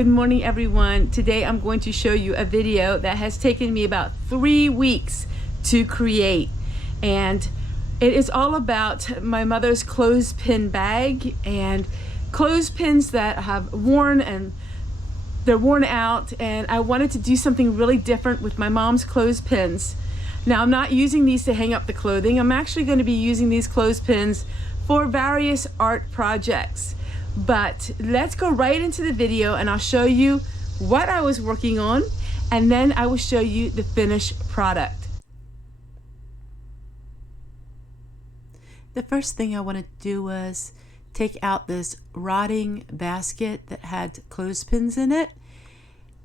Good morning everyone. Today I'm going to show you a video that has taken me about 3 weeks to create, and it is all about my mother's clothespin bag and clothespins that have worn and they're worn out, and I wanted to do something really different with my mom's clothespins. Now I'm not using these to hang up the clothing. I'm actually going to be using these clothespins for various art projects. But let's go right into the video and I'll show you what I was working on, and then I will show you the finished product. The first thing I wanted to do was take out this rotting basket that had clothespins in it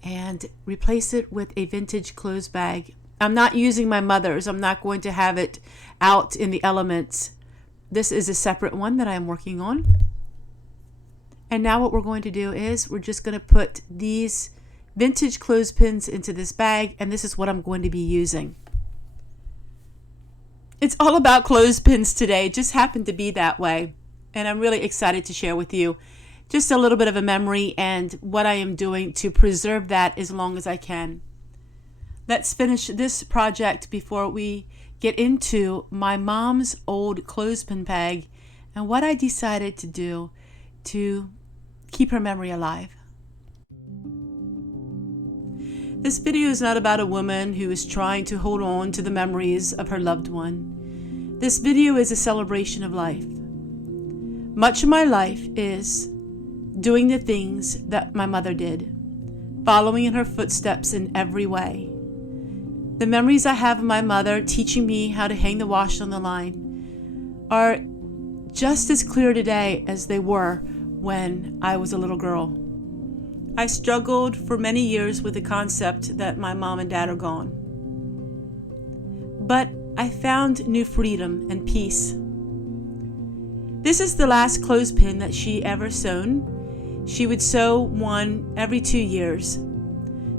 and replace it with a vintage clothes bag. I'm not using my mother's. I'm not going to have it out in the elements. This is a separate one that I'm working on. And now what we're going to do is we're just going to put these vintage clothespins into this bag, and this is what I'm going to be using. It's all about clothespins today. It just happened to be that way. And I'm really excited to share with you just a little bit of a memory and what I am doing to preserve that as long as I can. Let's finish this project before we get into my mom's old clothespin bag and what I decided to do to keep her memory alive. This video is not about a woman who is trying to hold on to the memories of her loved one. This video is a celebration of life. Much of my life is doing the things that my mother did, following in her footsteps in every way. The memories I have of my mother teaching me how to hang the wash on the line are just as clear today as they were when I was a little girl. I struggled for many years with the concept that my mom and dad are gone. But I found new freedom and peace. This is the last clothespin that she ever sewn. She would sew one every 2 years.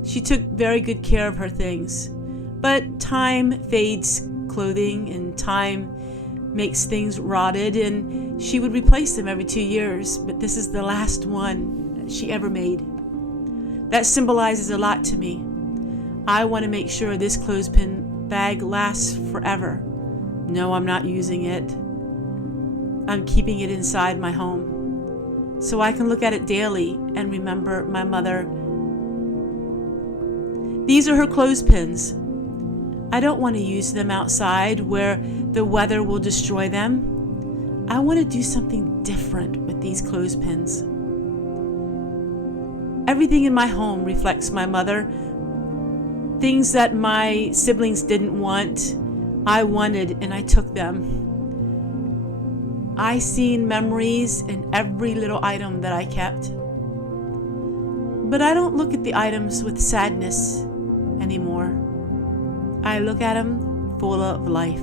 She took very good care of her things. But time fades clothing, and time makes things rotted, and she would replace them every 2 years. But this is the last one that she ever made. That symbolizes a lot to me. I want to make sure this clothespin bag lasts forever. No, I'm not using it. I'm keeping it inside my home so I can look at it daily and remember my mother. These are her clothespins. I don't want to use them outside where the weather will destroy them. I want to do something different with these clothespins. Everything in my home reflects my mother. Things that my siblings didn't want, I wanted, and I took them. I seen memories in every little item that I kept. But I don't look at the items with sadness anymore. I look at them full of life.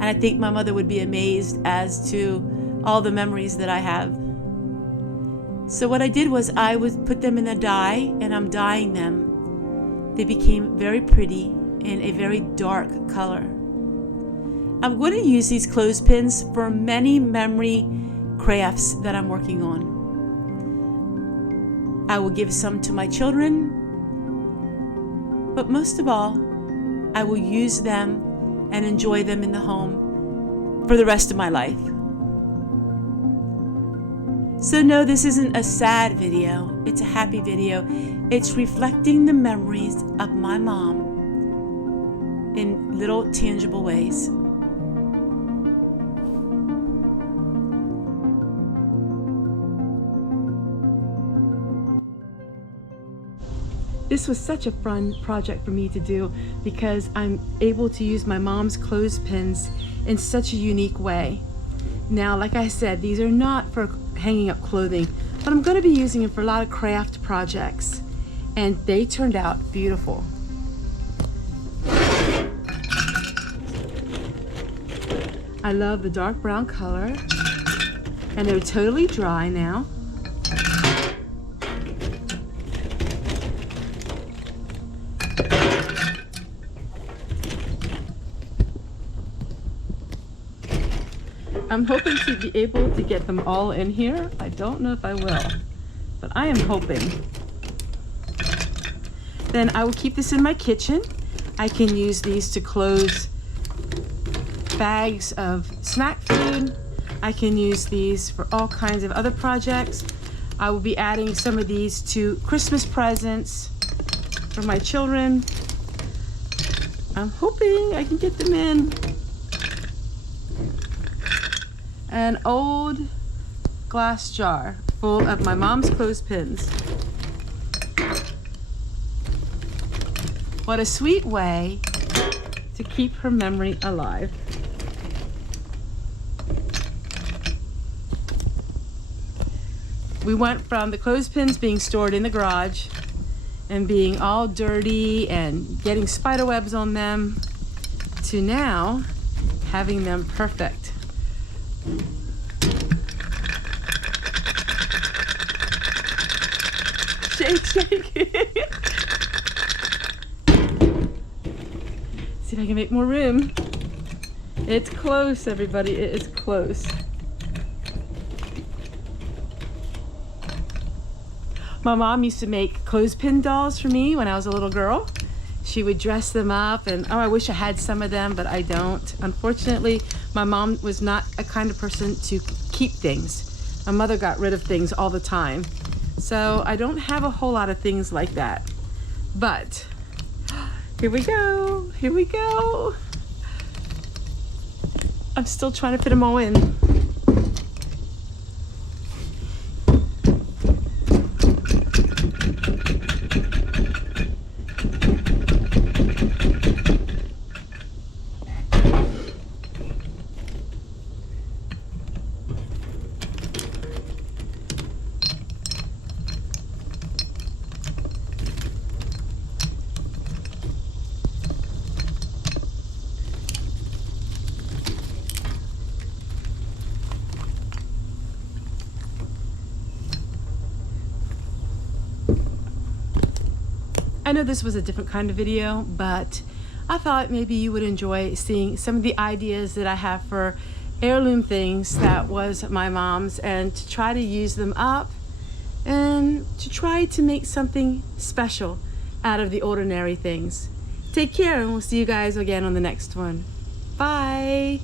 And I think my mother would be amazed as to all the memories that I have. So what I did was I would put them in a dye, and I'm dyeing them. They became very pretty in a very dark color. I'm going to use these clothespins for many memory crafts that I'm working on. I will give some to my children, but most of all, I will use them and enjoy them in the home for the rest of my life. So no, this isn't a sad video. It's a happy video. It's reflecting the memories of my mom in little tangible ways. This was such a fun project for me to do because I'm able to use my mom's clothespins in such a unique way. Now, like I said, these are not for hanging up clothing, but I'm going to be using them for a lot of craft projects, and they turned out beautiful. I love the dark brown color, and they're totally dry now. I'm hoping to be able to get them all in here. I don't know if I will. but I am hoping. Then I will keep this in my kitchen. I can use these to close bags of snack food. I can use these for all kinds of other projects. I will be adding some of these to Christmas presents for my children. I'm hoping I can get them in. An old glass jar full of my mom's clothespins. What a sweet way to keep her memory alive. We went from the clothespins being stored in the garage and being all dirty and getting spider webs on them to now having them perfect. Shake, shake. See if I can make more room. It's close, everybody. It is close. My mom used to make clothespin dolls for me when I was a little girl. She would dress them up and, oh, I wish I had some of them, but I don't. Unfortunately, my mom was not a kind of person to keep things. My mother got rid of things all the time. So I don't have a whole lot of things like that. But here we go. Here we go. I'm still trying to fit them all in. I know this was a different kind of video, but I thought maybe you would enjoy seeing some of the ideas that I have for heirloom things that was my mom's, and to try to use them up and to try to make something special out of the ordinary things. Take care, and we'll see you guys again on the next one. Bye.